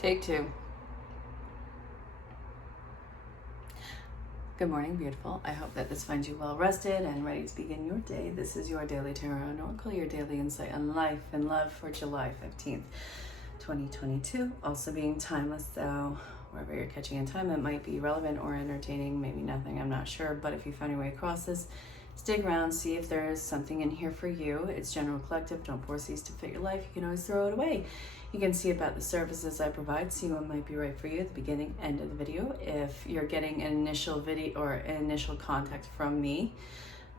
Take two. Good morning, beautiful. I hope that this finds you well rested and ready to begin your day. This is your Daily Tarot and Oracle, your daily insight on life and love for July 15th, 2022. Also being timeless, though, wherever you're catching in time, it might be relevant or entertaining, maybe nothing, I'm not sure. But if you found your way across this, stick around, see if there's something in here for you. It's general collective. Don't force these to fit your life. You can always throw it away. You can see about the services I provide, see what might be right for you at the beginning, end of the video. If you're getting an initial video or initial contact from me,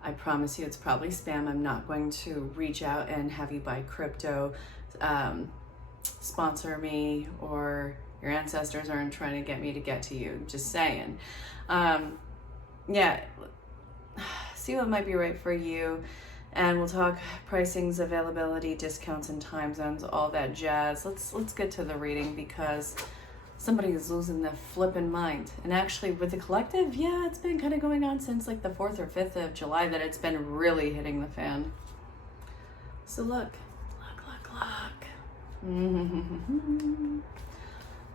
I promise you it's probably spam. I'm not going to reach out and have you buy crypto, sponsor me, or your ancestors aren't trying to get me to get to you. Just saying. Yeah, see what might be right for you. And we'll talk pricings, availability, discounts, and time zones, all that jazz. Let's get to the reading because somebody is losing their flipping mind. And actually with the collective, yeah, it's been kind of going on since like the 4th or 5th of July that it's been really hitting the fan. So look.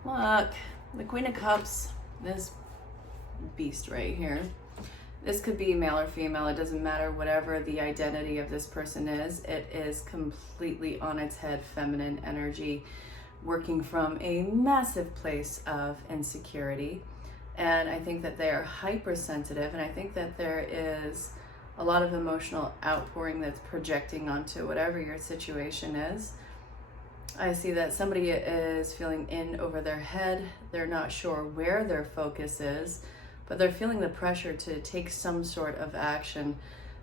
Look, the Queen of Cups, this beast right here. This could be male or female, it doesn't matter. Whatever the identity of this person is, it is completely on its head feminine energy, working from a massive place of insecurity. And I think that they are hypersensitive, and I think that there is a lot of emotional outpouring that's projecting onto whatever your situation is. I see that somebody is feeling in over their head. They're not sure where their focus is, but they're feeling the pressure to take some sort of action.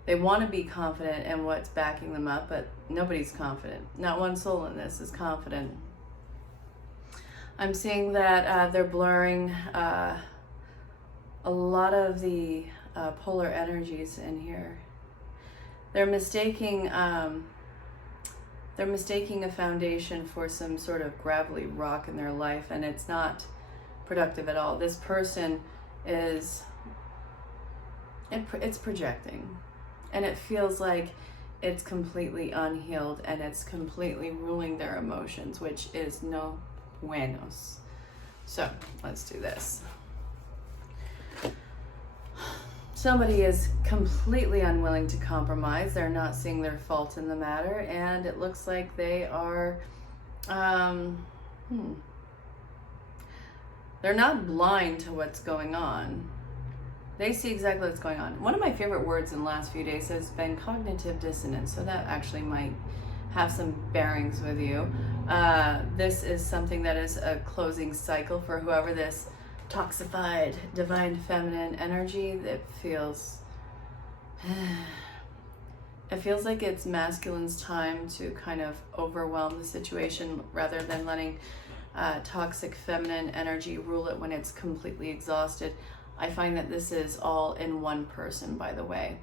They want to be confident in what's backing them up, but nobody's confident. Not one soul in this is confident. I'm seeing that they're blurring a lot of the polar energies in here. They're mistaking a foundation for some sort of gravelly rock in their life, and it's not productive at all. This person it's projecting, and it feels like it's completely unhealed and it's completely ruling their emotions, which is no buenos. So let's do this. Somebody is completely unwilling to compromise. They're not seeing their fault in the matter, and it looks like they are they're not blind to what's going on. They see exactly what's going on. One of my favorite words in the last few days has been cognitive dissonance, so that actually might have some bearings with you. This is something that is a closing cycle for whoever this toxified divine feminine energy that feels it feels like it's masculine's time to kind of overwhelm the situation rather than letting toxic feminine energy rule it when it's completely exhausted. I find that this is all in one person, by the way.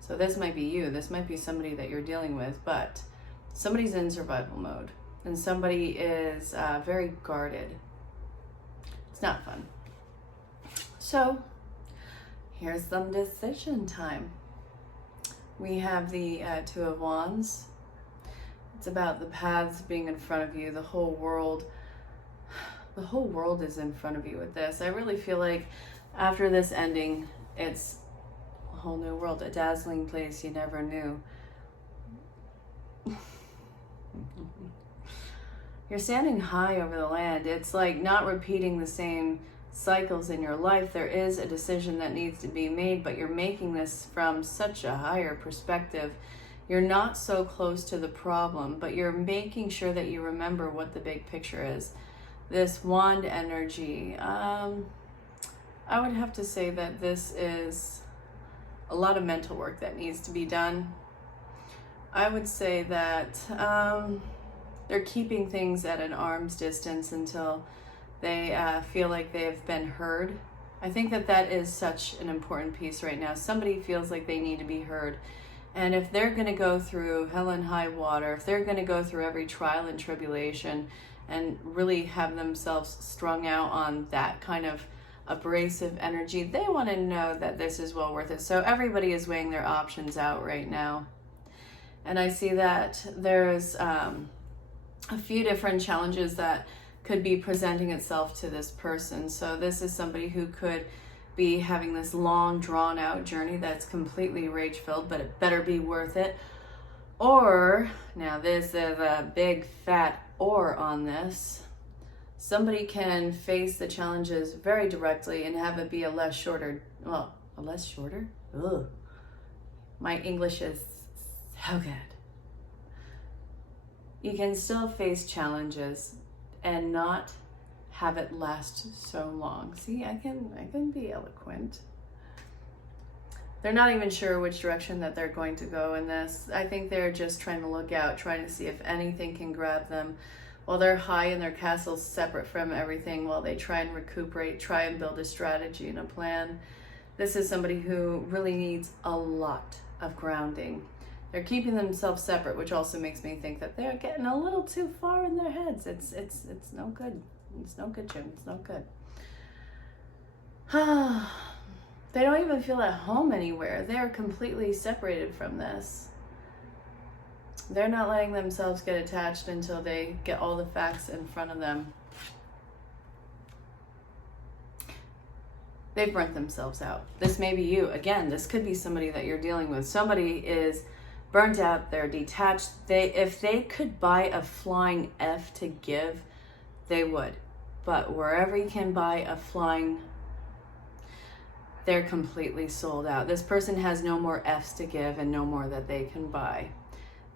So this might be you, this might be somebody that you're dealing with, but somebody's in survival mode and somebody is very guarded. It's not fun. So here's some decision time. We have the Two of Wands. It's about the paths being in front of you, the whole world is in front of you with this. I really feel like after this ending, it's a whole new world, a dazzling place you never knew. You're standing high over the land. It's like not repeating the same cycles in your life. There is a decision that needs to be made, but you're making this from such a higher perspective. You're not so close to the problem, but you're making sure that you remember what the big picture is. This wand energy, I would have to say that this is a lot of mental work that needs to be done. I would say that they're keeping things at an arm's distance until they feel like they've been heard. I think that that is such an important piece right now. Somebody feels like they need to be heard. And if they're going to go through hell and high water, if they're going to go through every trial and tribulation and really have themselves strung out on that kind of abrasive energy, they want to know that this is well worth it. So everybody is weighing their options out right now. And I see that there's a few different challenges that could be presenting itself to this person. So this is somebody who could be having this long, drawn out journey that's completely rage filled, but it better be worth it. Or, now this is a big fat or on this, somebody can face the challenges very directly and have it be a less shorter, Ugh. My English is so good. You can still face challenges and not have it last so long. See, I can be eloquent. They're not even sure which direction that they're going to go in this. I think they're just trying to look out, trying to see if anything can grab them while they're high in their castle, separate from everything, while they try and recuperate, try and build a strategy and a plan. This is somebody who really needs a lot of grounding. They're keeping themselves separate, which also makes me think that they're getting a little too far in their heads. It's no good. It's no good, Jim. It's no good. They don't even feel at home anywhere. They're completely separated from this. They're not letting themselves get attached until they get all the facts in front of them. They've burnt themselves out. This may be you. Again, this could be somebody that you're dealing with. Somebody is burnt out. They're detached. If they could buy a flying F to give, they would. But wherever you can buy a flying, they're completely sold out. This person has no more F's to give and no more that they can buy.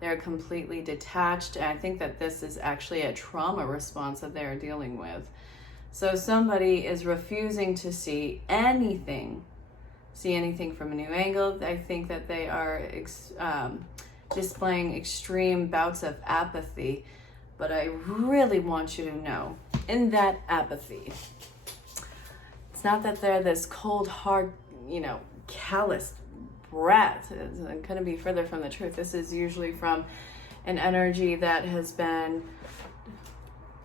They're completely detached. And I think that this is actually a trauma response that they're dealing with. So somebody is refusing to see anything from a new angle. I think that they are displaying extreme bouts of apathy. But I really want you to know, in that apathy, it's not that they're this cold, hard, callous brat. It couldn't be further from the truth. This is usually from an energy that has been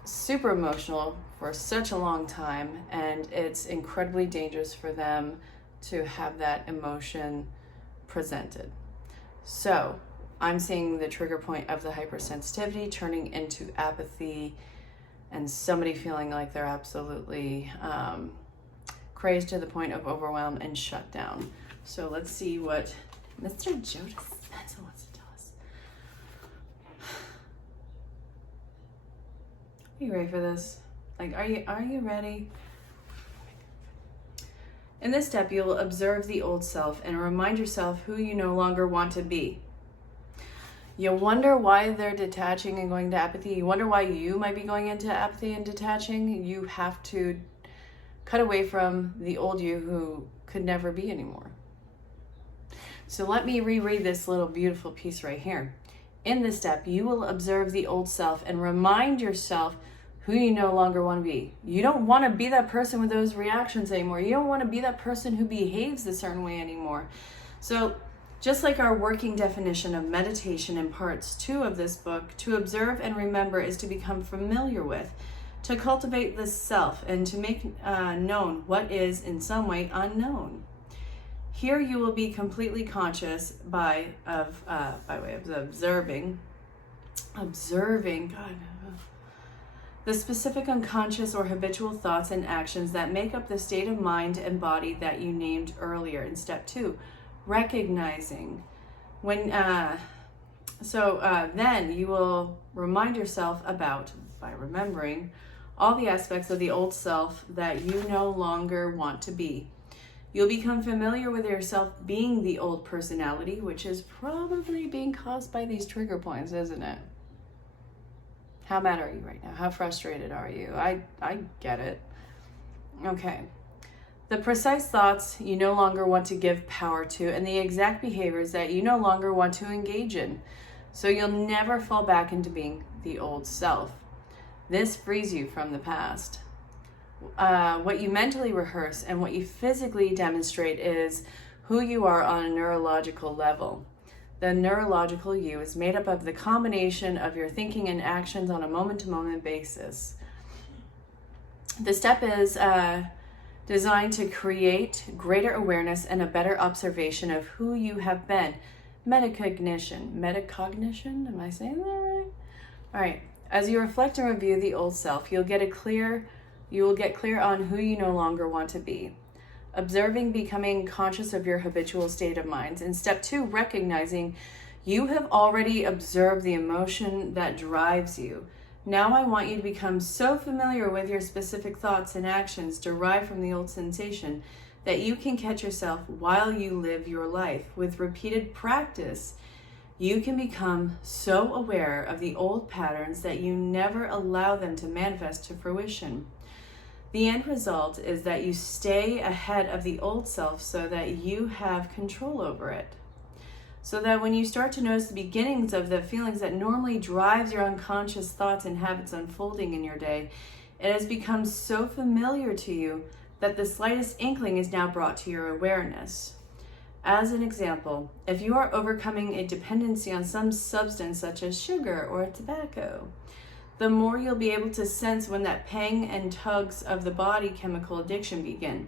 super emotional for such a long time, and it's incredibly dangerous for them to have that emotion presented. So I'm seeing the trigger point of the hypersensitivity turning into apathy and somebody feeling like they're absolutely crazed to the point of overwhelm and shut down. So let's see what Mr. Joe Dispenza wants to tell us. Are you ready for this? Are you ready? In this step, you will observe the old self and remind yourself who you no longer want to be. You wonder why they're detaching and going to apathy. You wonder why you might be going into apathy and detaching. You have to cut away from the old you who could never be anymore. So let me reread this little beautiful piece right here. In this step, you will observe the old self and remind yourself who you no longer want to be. You don't want to be that person with those reactions anymore. You don't want to be that person who behaves a certain way anymore. So just like our working definition of meditation in parts 2 of this book, to observe and remember is to become familiar with, to cultivate the self, and to make known what is in some way unknown. Here you will be completely conscious by way of observing, the specific unconscious or habitual thoughts and actions that make up the state of mind and body that you named earlier in step 2. Recognizing when then you will remind yourself about, by remembering, all the aspects of the old self that you no longer want to be. You'll become familiar with yourself being the old personality, which is probably being caused by these trigger points, isn't it? How mad are you right now? How frustrated are you? I get it. Okay. The precise thoughts you no longer want to give power to, and the exact behaviors that you no longer want to engage in. So you'll never fall back into being the old self. This frees you from the past. What you mentally rehearse and what you physically demonstrate is who you are on a neurological level. The neurological you is made up of the combination of your thinking and actions on a moment-to-moment basis. The step is designed to create greater awareness and a better observation of who you have been. Metacognition, am I saying that right? All right. As you reflect and review the old self, you will get clear on who you no longer want to be. Observing, becoming conscious of your habitual state of mind. And step 2, recognizing you have already observed the emotion that drives you. Now I want you to become so familiar with your specific thoughts and actions derived from the old sensation that you can catch yourself while you live your life. With repeated practice, you can become so aware of the old patterns that you never allow them to manifest to fruition. The end result is that you stay ahead of the old self so that you have control over it. So that when you start to notice the beginnings of the feelings that normally drives your unconscious thoughts and habits unfolding in your day, it has become so familiar to you that the slightest inkling is now brought to your awareness. As an example, if you are overcoming a dependency on some substance such as sugar or tobacco, the more you'll be able to sense when that pang and tugs of the body chemical addiction begin,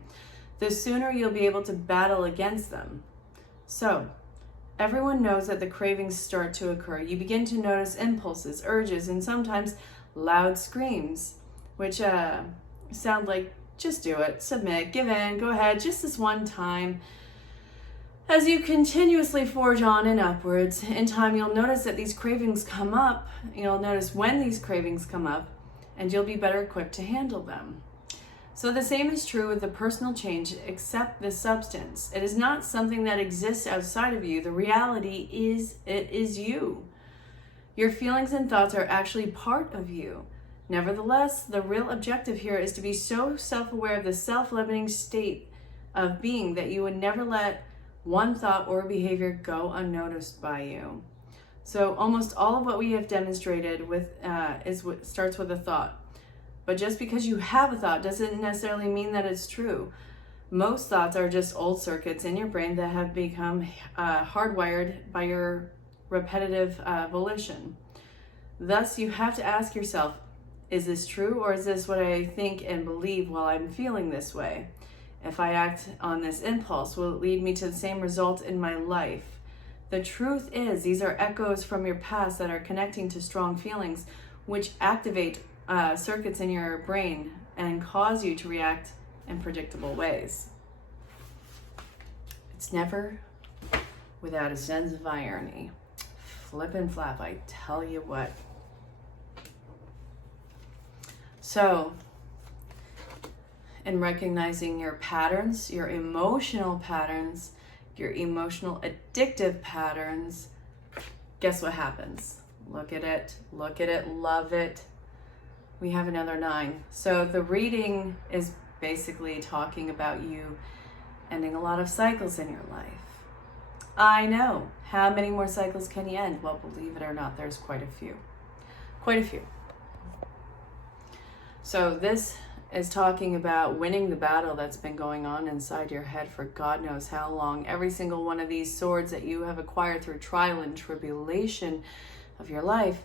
the sooner you'll be able to battle against them. So, everyone knows that the cravings start to occur. You begin to notice impulses, urges, and sometimes loud screams, which sound like, just do it, submit, give in, go ahead, just this one time. As you continuously forge on and upwards, in time you'll notice that these cravings come up. You'll notice when these cravings come up, and you'll be better equipped to handle them. So the same is true with the personal change, except the substance. It is not something that exists outside of you. The reality is, it is you. Your feelings and thoughts are actually part of you. Nevertheless, the real objective here is to be so self-aware of the self-limiting state of being that you would never let one thought or behavior go unnoticed by you. So almost all of what we have demonstrated with starts with a thought. But just because you have a thought doesn't necessarily mean that it's true. Most thoughts are just old circuits in your brain that have become hardwired by your repetitive volition. Thus, you have to ask yourself, is this true, or is this what I think and believe while I'm feeling this way? If I act on this impulse, will it lead me to the same result in my life? The truth is, these are echoes from your past that are connecting to strong feelings, which activate circuits in your brain and cause you to react in predictable ways. It's never without a sense of irony. Flip and flap, I tell you what. So, in recognizing your patterns, your emotional addictive patterns, guess what happens? Look at it, love it. We have another 9. So the reading is basically talking about you ending a lot of cycles in your life. I know. How many more cycles can you end? Well, believe it or not, there's quite a few. So this is talking about winning the battle that's been going on inside your head for God knows how long. Every single one of these swords that you have acquired through trial and tribulation of your life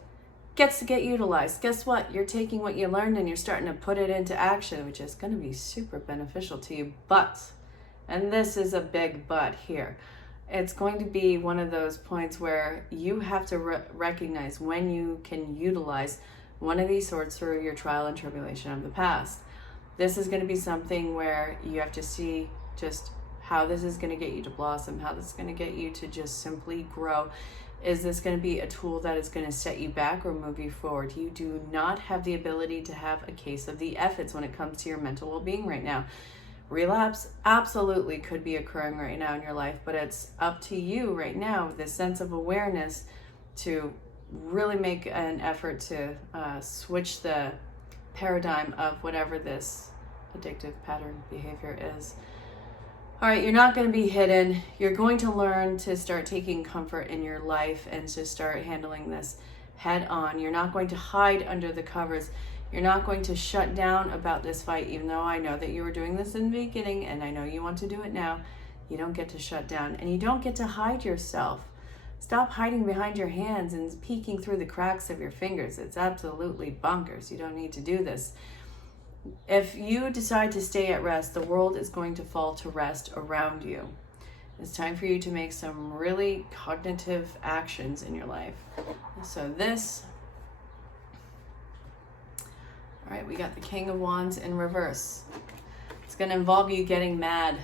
gets to get utilized. Guess what? You're taking what you learned and you're starting to put it into action, which is going to be super beneficial to you. But, and this is a big but here, it's going to be one of those points where you have to recognize when you can utilize one of these swords through your trial and tribulation of the past. This is going to be something where you have to see just how this is going to get you to blossom, how this is going to get you to just simply grow. Is this going to be a tool that is going to set you back or move you forward? You do not have the ability to have a case of the efforts when it comes to your mental well-being right now. Relapse absolutely could be occurring right now in your life, but it's up to you right now with this sense of awareness to really make an effort to switch the paradigm of whatever this addictive pattern behavior is. All right, you're not going to be hidden. You're going to learn to start taking comfort in your life and to start handling this head on. You're not going to hide under the covers. You're not going to shut down about this fight, even though I know that you were doing this in the beginning and I know you want to do it now. You don't get to shut down and you don't get to hide yourself. Stop hiding behind your hands and peeking through the cracks of your fingers. It's absolutely bonkers. You don't need to do this. If you decide to stay at rest, the world is going to fall to rest around you. It's time for you to make some really cognitive actions in your life. So this All right, we got the King of Wands in reverse. It's going to involve you getting mad,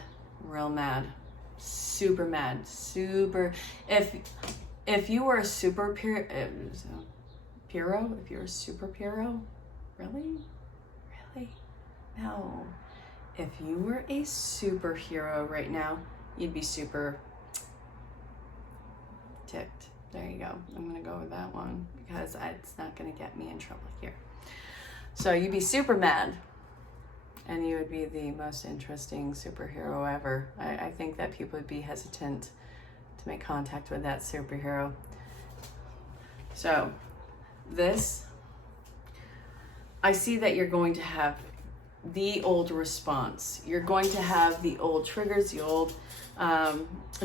real mad, super mad, super. If you were a super Piro, if you're a super Piro, really? No. If you were a superhero right now, you'd be super ticked. There you go. I'm going to go with that one because it's not going to get me in trouble here. So you'd be super mad, and you would be the most interesting superhero ever. I think that people would be hesitant to make contact with that superhero. So this, I see that you're going to have the old response. You're going to have the old triggers, the old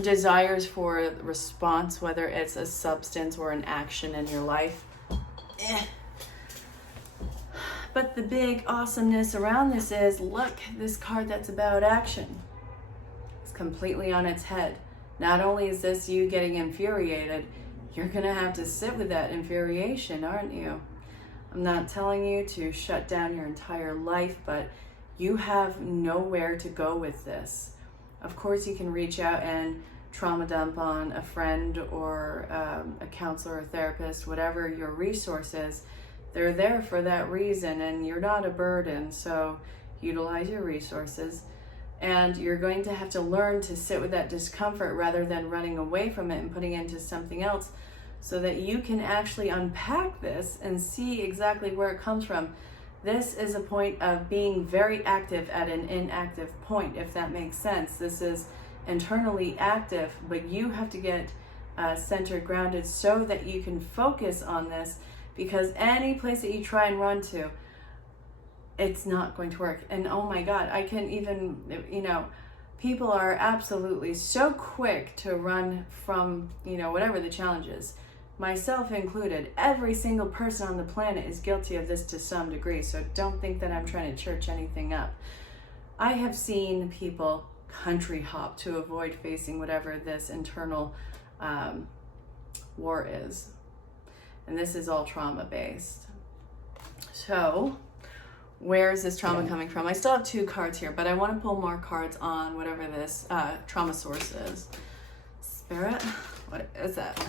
desires for response, whether it's a substance or an action in your life. But the big awesomeness around this is, look, this card that's about action. It's completely on its head. Not only is this you getting infuriated, you're going to have to sit with that infuriation, aren't you? I'm not telling you to shut down your entire life, but you have nowhere to go with this. Of course, you can reach out and trauma dump on a friend or a counselor or therapist, whatever your resource is. They're there for that reason, and you're not a burden, so utilize your resources. And you're going to have to learn to sit with that discomfort rather than running away from it and putting it into something else, so that you can actually unpack this and see exactly where it comes from. This is a point of being very active at an inactive point, if that makes sense. This is internally active, but you have to get centered, grounded, so that you can focus on this, because any place that you try and run to, it's not going to work. And oh my God, I can even, people are absolutely so quick to run from, whatever the challenge is. Myself included, every single person on the planet is guilty of this to some degree, so don't think that I'm trying to church anything up. I have seen people country hop to avoid facing whatever this internal war is. And this is all trauma based. So where is this trauma coming from? I still have 2 cards here, but I want to pull more cards on whatever this trauma source is. Spirit, what is that?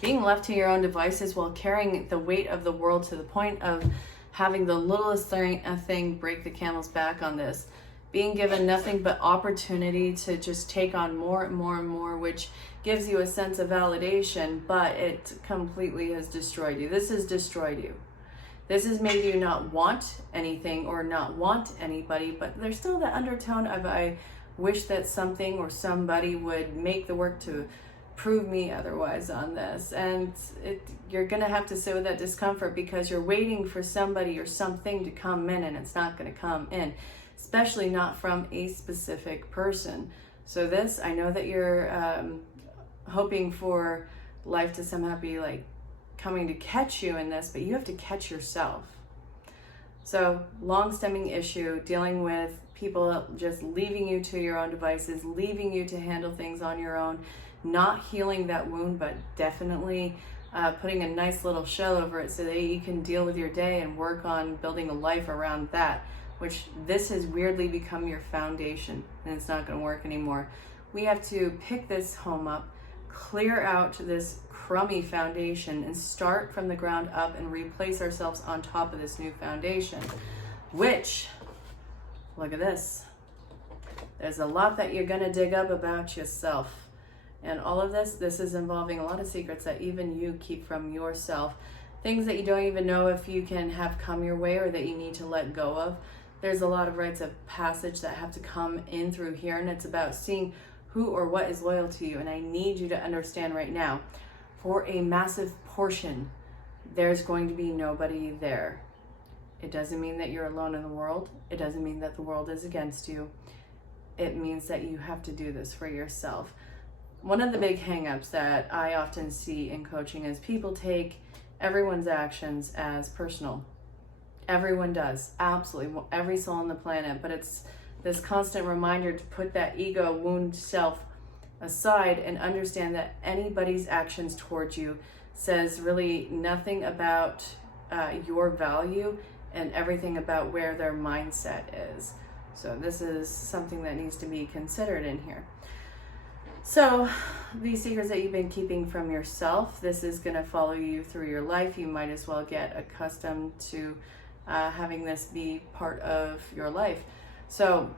Being left to your own devices while carrying the weight of the world, to the point of having the littlest thing break the camel's back on this. Being given nothing but opportunity to just take on more and more and more, which gives you a sense of validation, but it completely has destroyed you. This has destroyed you. This has made you not want anything or not want anybody, but there's still that undertone of, I wish that something or somebody would make the work to prove me otherwise on this. And you're gonna have to sit with that discomfort, because you're waiting for somebody or something to come in, and it's not gonna come in, especially not from a specific person. So this, I know that you're hoping for life to somehow be like coming to catch you in this, but you have to catch yourself. So long stemming issue, dealing with people just leaving you to your own devices, leaving you to handle things on your own, not healing that wound, but definitely putting a nice little shell over it so that you can deal with your day and work on building a life around that, which this has weirdly become your foundation, and it's not going to work anymore. We have to pick this home up, clear out this crummy foundation, and start from the ground up and replace ourselves on top of this new foundation, which, look at this. There's a lot that you're going to dig up about yourself. And all of this is involving a lot of secrets that even you keep from yourself. Things that you don't even know if you can have come your way, or that you need to let go of. There's a lot of rites of passage that have to come in through here, and it's about seeing who or what is loyal to you. And I need you to understand right now, for a massive portion, there's going to be nobody there. It doesn't mean that you're alone in the world. It doesn't mean that the world is against you. It means that you have to do this for yourself. One of the big hangups that I often see in coaching is people take everyone's actions as personal. Everyone does, absolutely, every soul on the planet, but it's this constant reminder to put that ego wound self aside and understand that anybody's actions towards you says really nothing about your value and everything about where their mindset is. So this is something that needs to be considered in here. So these secrets that you've been keeping from yourself, this is going to follow you through your life. You might as well get accustomed to having this be part of your life. So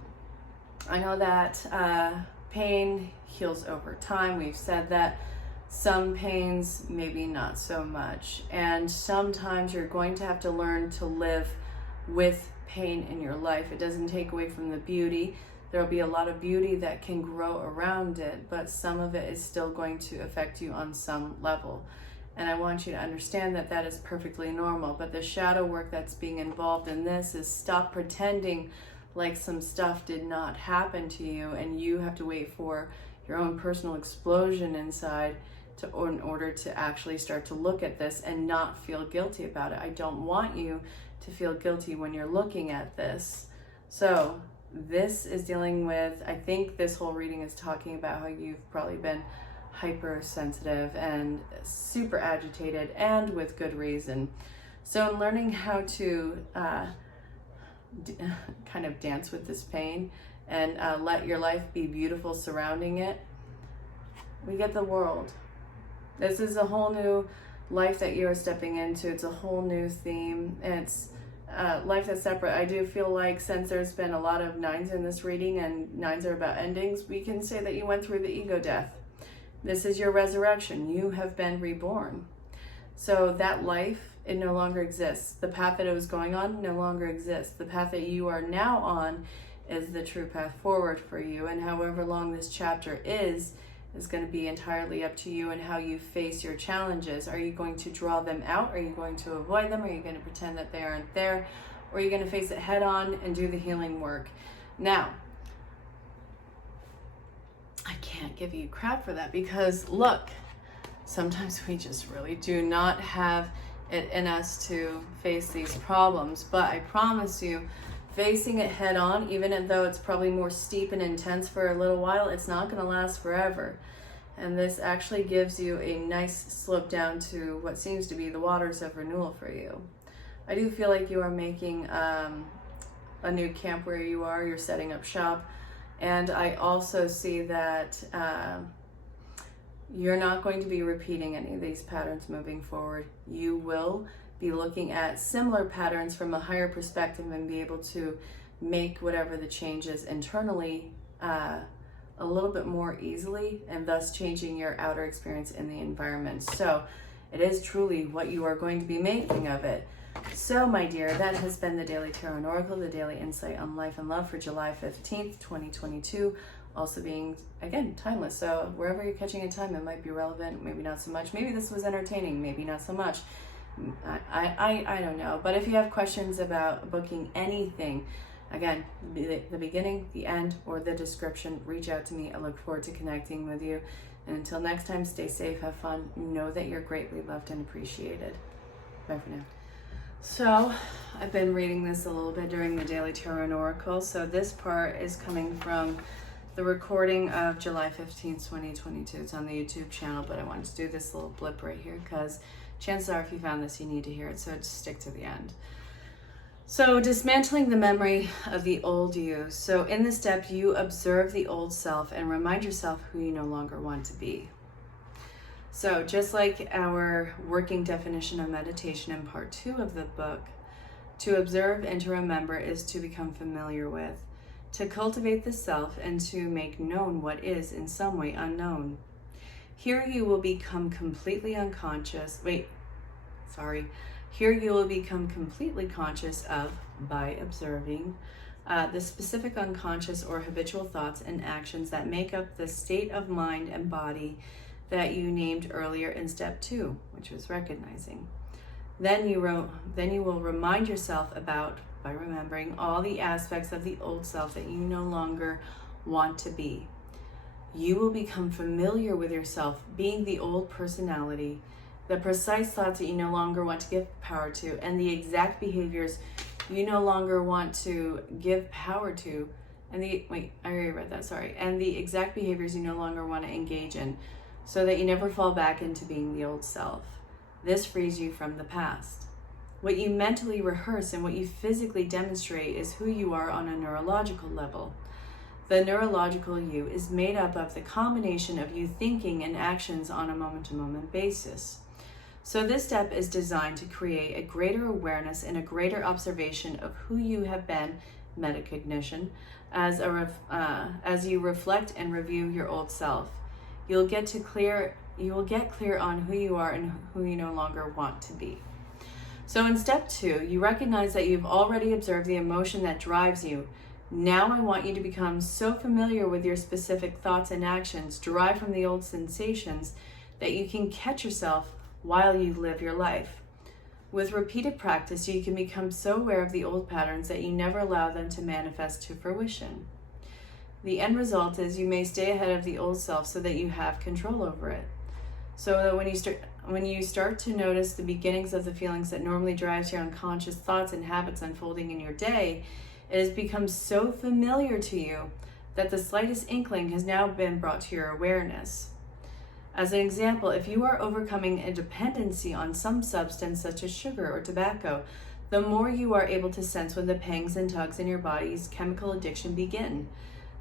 I know that pain heals over time. We've said that. Some pains, maybe not so much. And sometimes you're going to have to learn to live with pain in your life. It doesn't take away from the beauty. There'll be a lot of beauty that can grow around it, but some of it is still going to affect you on some level. And I want you to understand that that is perfectly normal. But the shadow work that's being involved in this is stop pretending like some stuff did not happen to you and you have to wait for your own personal explosion inside in order to actually start to look at this and not feel guilty about it. I don't want you to feel guilty when you're looking at this. So this is dealing with, I think this whole reading is talking about how you've probably been hypersensitive and super agitated, and with good reason. So in learning how to kind of dance with this pain and let your life be beautiful surrounding it, we get the world. This is a whole new life that you are stepping into. It's a whole new theme. It's life that's separate. I do feel like since there's been a lot of 9s in this reading and 9s are about endings, we can say that you went through the ego death. This is your resurrection. You have been reborn. So that life, it no longer exists. The path that it was going on no longer exists. The path that you are now on is the true path forward for you. And however long this chapter is going to be entirely up to you and how you face your challenges. Are you going to draw them out? Are you going to avoid them? Are you going to pretend that they aren't there? Or are you going to face it head on and do the healing work? Now, I can't give you crap for that because look, sometimes we just really do not have it in us to face these problems. But I promise you, facing it head on, even though it's probably more steep and intense for a little while, it's not going to last forever. And this actually gives you a nice slope down to what seems to be the waters of renewal for you. I do feel like you are making a new camp where you are. You're setting up shop. And I also see that you're not going to be repeating any of these patterns moving forward. You will be looking at similar patterns from a higher perspective and be able to make whatever the changes internally a little bit more easily, and thus changing your outer experience in the environment. So it is truly what you are going to be making of it. So my dear, that has been the Daily Tarot and Oracle, the daily insight on life and love for July 15th, 2022. Also being, again, timeless. So wherever you're catching a time, it might be relevant, maybe not so much. Maybe this was entertaining, maybe not so much. I don't know. But if you have questions about booking anything, again, the beginning, the end, or the description, reach out to me. I look forward to connecting with you. And until next time, stay safe, have fun, know that you're greatly loved and appreciated. Bye for now. So I've been reading this a little bit during the Daily Tarot and Oracle. So this part is coming from the recording of July 15th, 2022. It's on the YouTube channel, but I wanted to do this little blip right here because chances are if you found this, you need to hear it. So just stick to the end. So dismantling the memory of the old you. So in this step, you observe the old self and remind yourself who you no longer want to be. So just like our working definition of meditation in part 2 of the book, to observe and to remember is to become familiar with, to cultivate the self and to make known what is in some way unknown. Here you will become completely unconscious. Here you will become completely conscious of, by observing, the specific unconscious or habitual thoughts and actions that make up the state of mind and body that you named earlier in step 2, which was recognizing. Then you will remind yourself about, by remembering, all the aspects of the old self that you no longer want to be. You will become familiar with yourself being the old personality, the precise thoughts that you no longer want to give power to, and the exact behaviors you no longer want to give power to, and the exact behaviors you no longer want to engage in, so that you never fall back into being the old self. This frees you from the past. What you mentally rehearse and what you physically demonstrate is who you are on a neurological level. The neurological you is made up of the combination of you thinking and actions on a moment-to-moment basis. So this step is designed to create a greater awareness and a greater observation of who you have been, metacognition, as you reflect and review your old self. You will get clear on who you are and who you no longer want to be. So in step 2, you recognize that you've already observed the emotion that drives you. Now I want you to become so familiar with your specific thoughts and actions derived from the old sensations that you can catch yourself while you live your life. With repeated practice, you can become so aware of the old patterns that you never allow them to manifest to fruition. The end result is you may stay ahead of the old self so that you have control over it. So that when you start to notice the beginnings of the feelings that normally drives your unconscious thoughts and habits unfolding in your day, it has become so familiar to you that the slightest inkling has now been brought to your awareness. As an example, if you are overcoming a dependency on some substance such as sugar or tobacco, the more you are able to sense when the pangs and tugs in your body's chemical addiction begin,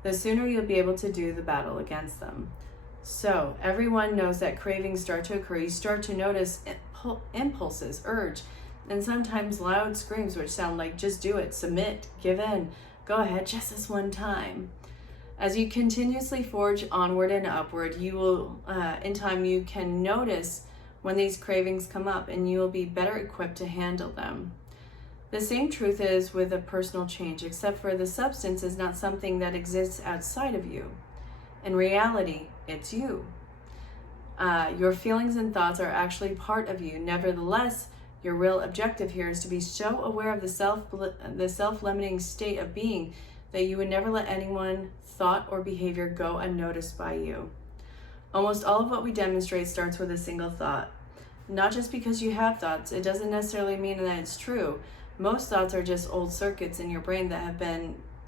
the sooner you'll be able to do the battle against them. So, everyone knows that cravings start to occur. You start to notice impulses, urge, and sometimes loud screams which sound like, just do it, submit, give in, go ahead just this one time. As you continuously forge onward and upward, you will, in time, you can notice when these cravings come up and you will be better equipped to handle them. The same truth is with a personal change, except for the substance is not something that exists outside of you. In reality, it's you. Your feelings and thoughts are actually part of you. Nevertheless, your real objective here is to be so aware of the self-limiting state of being that you would never let anyone, thought, or behavior go unnoticed by you. Almost all of what we demonstrate starts with a single thought. Not just because you have thoughts, it doesn't necessarily mean that it's true. Most thoughts are just old circuits in your brain that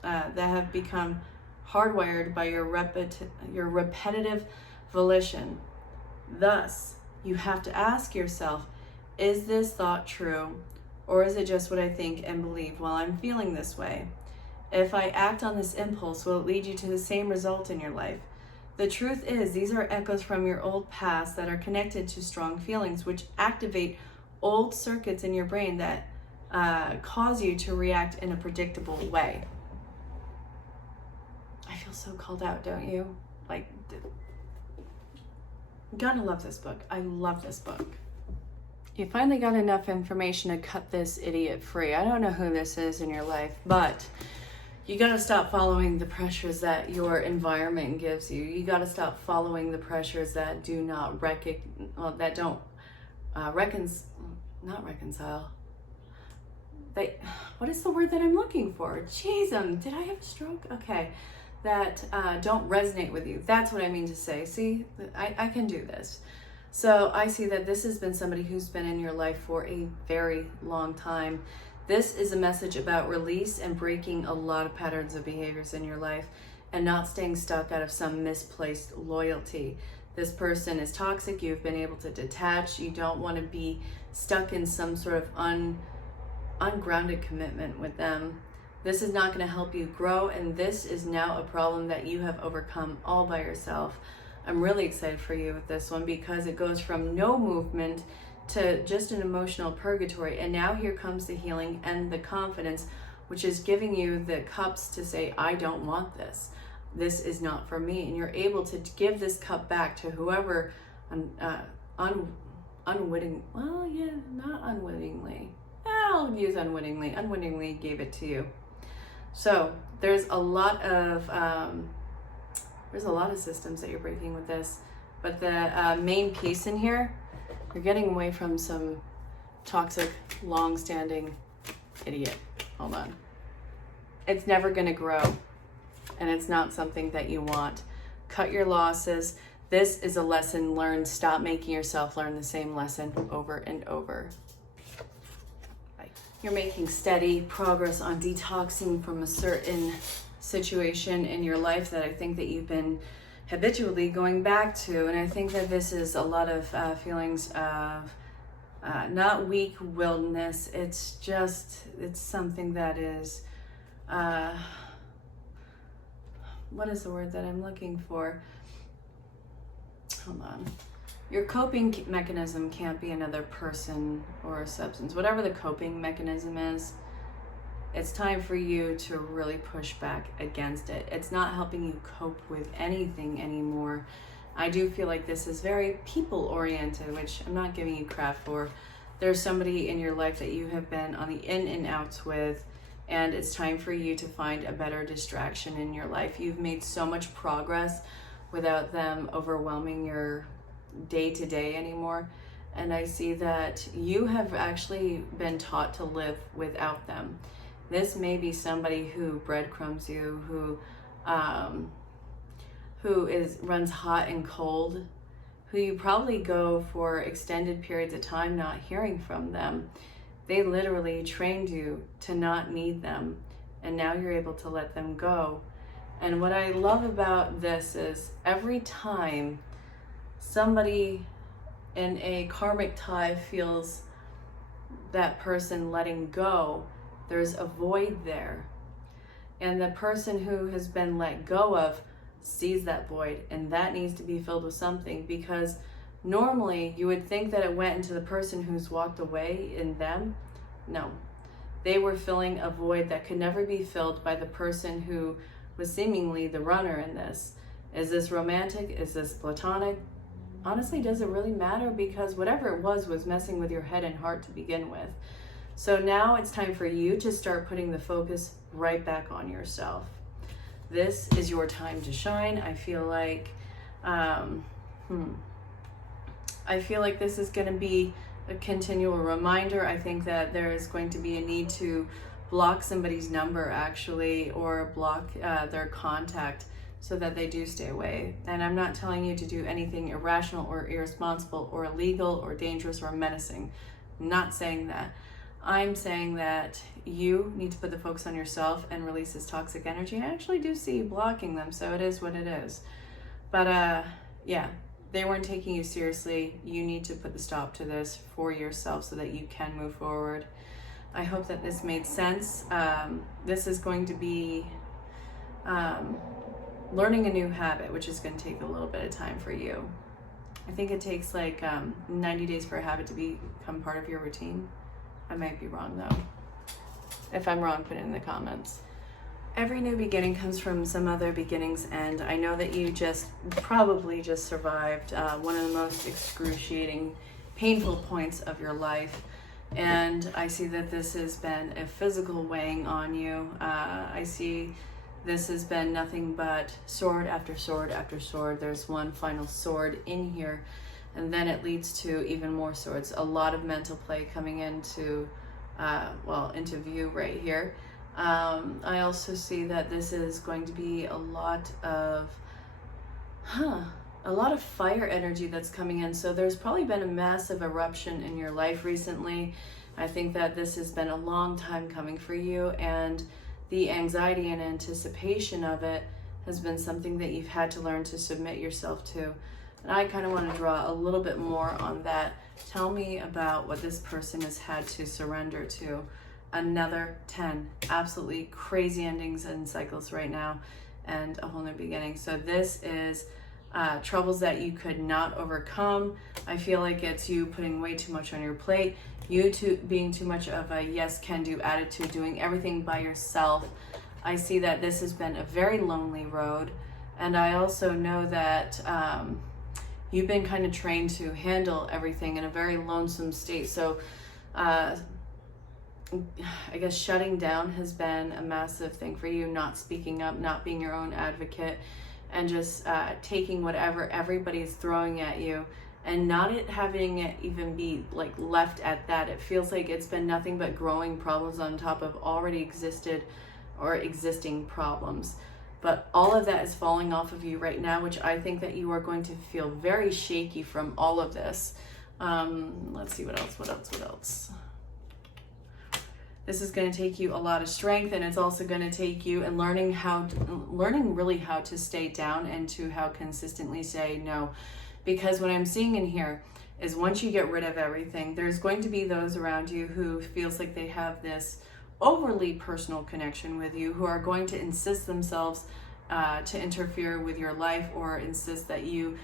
have become hardwired by your repetitive volition. Thus, you have to ask yourself, is this thought true, or is it just what I think and believe while I'm feeling this way? If I act on this impulse, will it lead you to the same result in your life? The truth is, these are echoes from your old past that are connected to strong feelings, which activate old circuits in your brain that cause you to react in a predictable way. I feel so called out, don't you? Like, I'm gonna love this book. I love this book. You finally got enough information to cut this idiot free. I don't know who this is in your life, but you got to stop following the pressures that your environment gives you. You got to stop following the pressures that do not reconcile. What is the word that I'm looking for? Jeez, did I have a stroke? Okay, that don't resonate with you. That's what I mean to say. See, I can do this. So I see that this has been somebody who's been in your life for a very long time. This is a message about release and breaking a lot of patterns of behaviors in your life and not staying stuck out of some misplaced loyalty. This person is toxic. You've been able to detach. You don't want to be stuck in some sort of ungrounded commitment with them. This is not going to help you grow, and this is now a problem that you have overcome all by yourself. I'm really excited for you with this one because it goes from no movement to just an emotional purgatory, and now here comes the healing and the confidence, which is giving you the cups to say, I don't want this. This is not for me. And you're able to give this cup back to whoever unwittingly gave it to you. So there's a lot of systems that you're breaking with this, but the main piece in here, you're getting away from some toxic, long-standing idiot. Hold on. It's never going to grow, and it's not something that you want. Cut your losses. This is a lesson learned. Stop making yourself learn the same lesson over and over. Bye. You're making steady progress on detoxing from a certain situation in your life that I think that you've been habitually going back to, and I think that this is a lot of feelings of not weak-willedness. It's something that is, what is the word that I'm looking for? Hold on. Your coping mechanism can't be another person or a substance. Whatever the coping mechanism is, it's time for you to really push back against it. It's not helping you cope with anything anymore. I do feel like this is very people-oriented, which I'm not giving you crap for. There's somebody in your life that you have been on the in and outs with, and it's time for you to find a better distraction in your life. You've made so much progress without them overwhelming your day-to-day anymore. And I see that you have actually been taught to live without them. This may be somebody who breadcrumbs you, who runs hot and cold, who you probably go for extended periods of time not hearing from them. They literally trained you to not need them, and now you're able to let them go. And what I love about this is every time somebody in a karmic tie feels that person letting go, there's a void there. And the person who has been let go of sees that void, and that needs to be filled with something, because normally you would think that it went into the person who's walked away in them. No, they were filling a void that could never be filled by the person who was seemingly the runner in this. Is this romantic? Is this platonic? Honestly, does it really matter? Because whatever it was messing with your head and heart to begin with. So now it's time for you to start putting the focus right back on yourself. This is your time to shine. I feel like, this is going to be a continual reminder. I think that there is going to be a need to block somebody's number actually, or block their contact so that they do stay away. And I'm not telling you to do anything irrational or irresponsible or illegal or dangerous or menacing. I'm not saying that. I'm saying that you need to put the focus on yourself and release this toxic energy. I actually do see you blocking them, so it is what it is. But yeah, they weren't taking you seriously. You need to put the stop to this for yourself so that you can move forward. I hope that this made sense. This is going to be learning a new habit, which is going to take a little bit of time for you. I think it takes like 90 days for a habit to become part of your routine. I might be wrong though. If I'm wrong, put it in the comments. Every new beginning comes from some other beginning's end. I know that you probably just survived one of the most excruciating, painful points of your life. And I see that this has been a physical weighing on you. I see this has been nothing but sword after sword after sword. There's one final sword in here, and then it leads to even more swords. A lot of mental play coming into view right here. I also see that this is going to be a lot of fire energy that's coming in. So there's probably been a massive eruption in your life recently. I think that this has been a long time coming for you, and the anxiety and anticipation of it has been something that you've had to learn to submit yourself to. And I kind of want to draw a little bit more on that. Tell me about what this person has had to surrender to. Another 10 absolutely crazy endings and cycles right now, and a whole new beginning. So this is troubles that you could not overcome. I feel like it's you putting way too much on your plate, being too much of a yes can do attitude, doing everything by yourself. I see that this has been a very lonely road, and I also know that you've been kind of trained to handle everything in a very lonesome state. So I guess shutting down has been a massive thing for you, not speaking up, not being your own advocate, and just taking whatever everybody's throwing at you and not having it even be like left at that. It feels like it's been nothing but growing problems on top of already existing problems. But all of that is falling off of you right now, which I think that you are going to feel very shaky from all of this. Let's see what else. This is going to take you a lot of strength, and it's also going to take you and learning really how to stay down and to how consistently say no. Because what I'm seeing in here, is once you get rid of everything, there's going to be those around you who feels like they have this overly personal connection with you, who are going to insist themselves to interfere with your life, or insist that you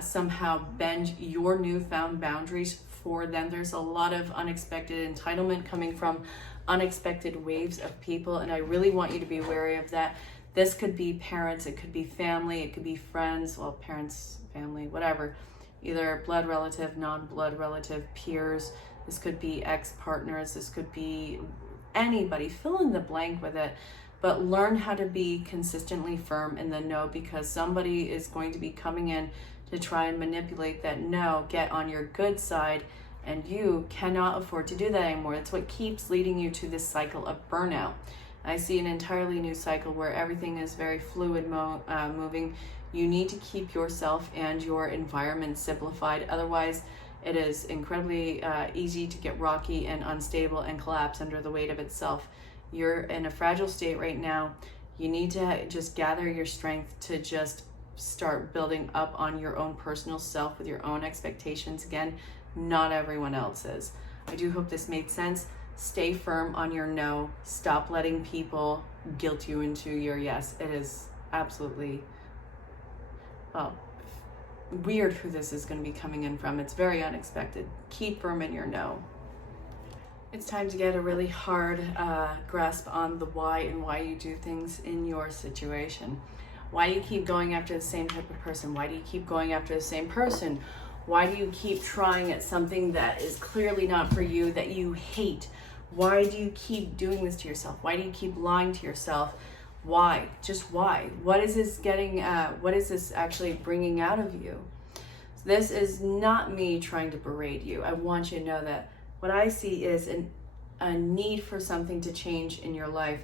somehow bend your newfound boundaries for them. There's a lot of unexpected entitlement coming from unexpected waves of people, and I really want you to be wary of that. This could be parents, it could be family, it could be friends, well, parents, family, whatever, either blood relative, non-blood relative, peers. This could be ex-partners, this could be anybody. Fill in the blank with it, but learn how to be consistently firm in the no, because somebody is going to be coming in to try and manipulate that no, get on your good side, and you cannot afford to do that anymore. That's what keeps leading you to this cycle of burnout. I see an entirely new cycle where everything is very fluid, moving. You need to keep yourself and your environment simplified. Otherwise, it is incredibly easy to get rocky and unstable and collapse under the weight of itself. You're in a fragile state right now. You need to just gather your strength to just start building up on your own personal self with your own expectations. Again, not everyone else's. I do hope this made sense. Stay firm on your no. Stop letting people guilt you into your yes. It is absolutely, well, weird who this is going to be coming in from. It's very unexpected. Keep firm in your no. It's time to get a really hard grasp on the why and why you do things in your situation. Why do you keep going after the same type of person? Why do you keep going after the same person? Why do you keep trying at something that is clearly not for you, that you hate? Why do you keep doing this to yourself? Why do you keep lying to yourself? Why? Just why? What is this getting, what is this actually bringing out of you? This is not me trying to berate you. I want you to know that what I see is a need for something to change in your life,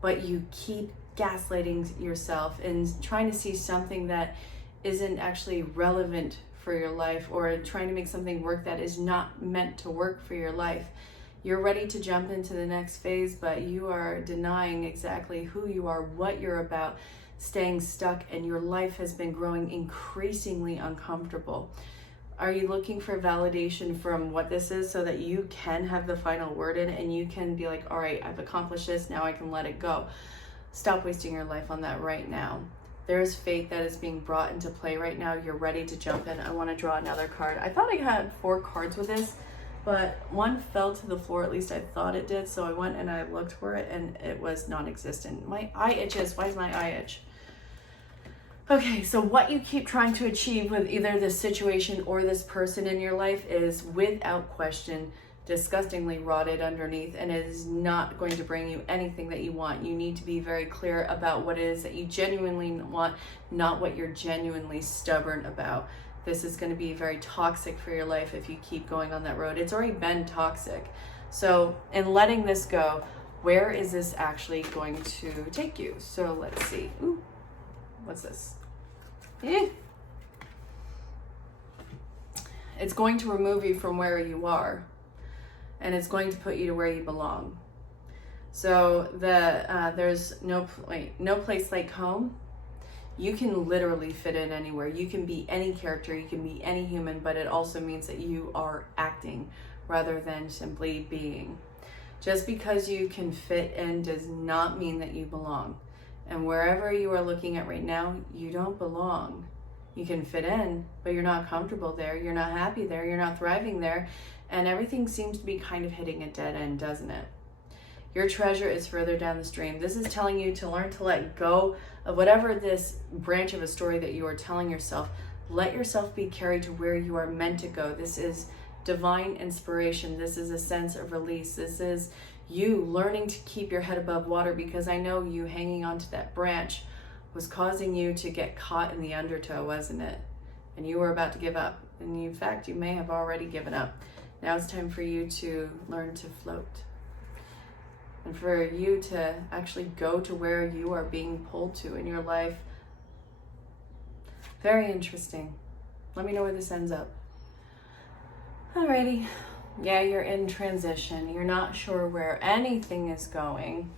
but you keep gaslighting yourself and trying to see something that isn't actually relevant for your life, or trying to make something work that is not meant to work for your life. You're ready to jump into the next phase, but you are denying exactly who you are, what you're about, staying stuck, and your life has been growing increasingly uncomfortable. Are you looking for validation from what this is so that you can have the final word in it and you can be like, all right, I've accomplished this, now I can let it go? Stop wasting your life on that right now. There is fate that is being brought into play right now. You're ready to jump in. I want to draw another card. I thought I had 4 cards with this, but one fell to the floor, at least I thought it did. So I went and I looked for it and it was non-existent. My eye itches. Why does my eye itch? Okay, so what you keep trying to achieve with either this situation or this person in your life is, without question, disgustingly rotted underneath, and it is not going to bring you anything that you want. You need to be very clear about what it is that you genuinely want, not what you're genuinely stubborn about. This is going to be very toxic for your life if you keep going on that road. It's already been toxic. So in letting this go, where is this actually going to take you? So let's see. Ooh, what's this? It's going to remove you from where you are, and it's going to put you to where you belong. So there's no place like home. You can literally fit in anywhere. You can be any character, you can be any human, but it also means that you are acting rather than simply being. Just because you can fit in does not mean that you belong. And wherever you are looking at right now, you don't belong. You can fit in, but you're not comfortable there. You're not happy there. You're not thriving there. And everything seems to be kind of hitting a dead end, doesn't it? Your treasure is further down the stream. This is telling you to learn to let go of whatever this branch of a story that you are telling yourself. Let yourself be carried to where you are meant to go. This is divine inspiration. This is a sense of release. This is you learning to keep your head above water, because I know you hanging onto that branch was causing you to get caught in the undertow, wasn't it? And you were about to give up. And in fact, you may have already given up. Now it's time for you to learn to float. And for you to actually go to where you are being pulled to in your life. Very interesting. Let me know where this ends up. Alrighty. Yeah, you're in transition. You're not sure where anything is going.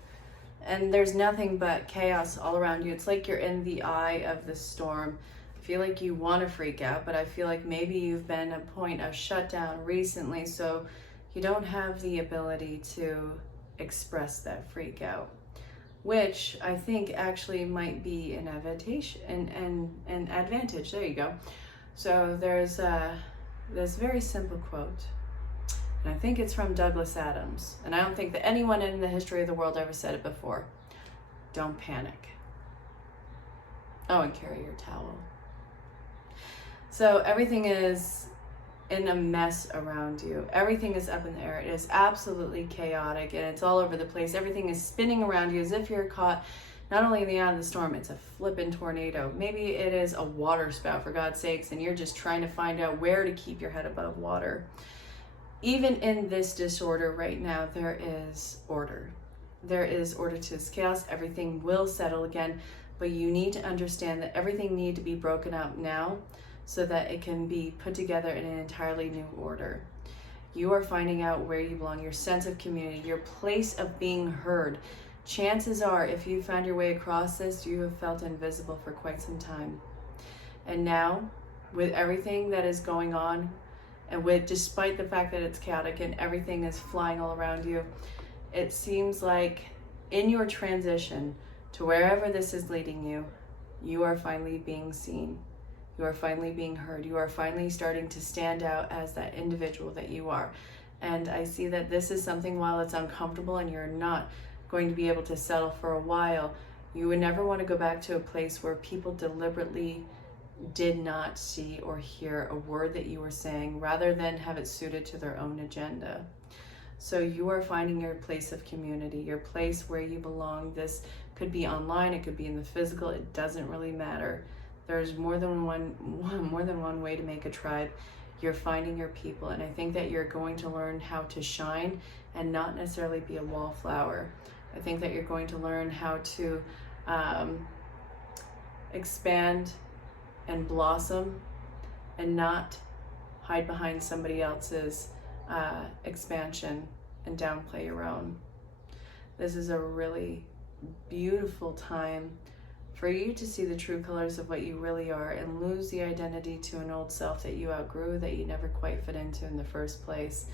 And there's nothing but chaos all around you. It's like you're in the eye of the storm. It feel like you want to freak out, but I feel like maybe you've been a point of shutdown recently, so you don't have the ability to express that freak out, which I think actually might be an advantage. An advantage. There you go. So there's this very simple quote, and I think it's from Douglas Adams, and I don't think that anyone in the history of the world ever said it before. Don't panic. Oh, and carry your towel. So everything is in a mess around you. Everything is up in the air. It is absolutely chaotic, and it's all over the place. Everything is spinning around you as if you're caught not only in the eye of the storm, it's a flippin' tornado. Maybe it is a water spout, for God's sakes, and you're just trying to find out where to keep your head above water. Even in this disorder right now, there is order. There is order to this chaos. Everything will settle again, but you need to understand that everything needs to be broken up now so that it can be put together in an entirely new order. You are finding out where you belong, your sense of community, your place of being heard. Chances are, if you found your way across this, you have felt invisible for quite some time. And now, with everything that is going on, and despite the fact that it's chaotic and everything is flying all around you, it seems like in your transition to wherever this is leading you, you are finally being seen. You are finally being heard. You are finally starting to stand out as that individual that you are. And I see that this is something, while it's uncomfortable and you're not going to be able to settle for a while, you would never want to go back to a place where people deliberately did not see or hear a word that you were saying, rather than have it suited to their own agenda. So you are finding your place of community, your place where you belong. This could be online, it could be in the physical, it doesn't really matter. There's more than one way to make a tribe. You're finding your people, and I think that you're going to learn how to shine and not necessarily be a wallflower. I think that you're going to learn how to expand and blossom and not hide behind somebody else's expansion and downplay your own. This is a really beautiful time for you to see the true colors of what you really are and lose the identity to an old self that you outgrew, that you never quite fit into in the first place.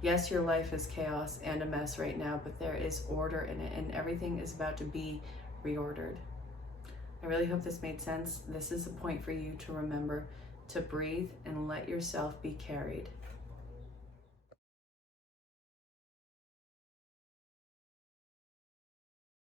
Yes, your life is chaos and a mess right now, but there is order in it, and everything is about to be reordered. I really hope this made sense. This is a point for you to remember to breathe and let yourself be carried.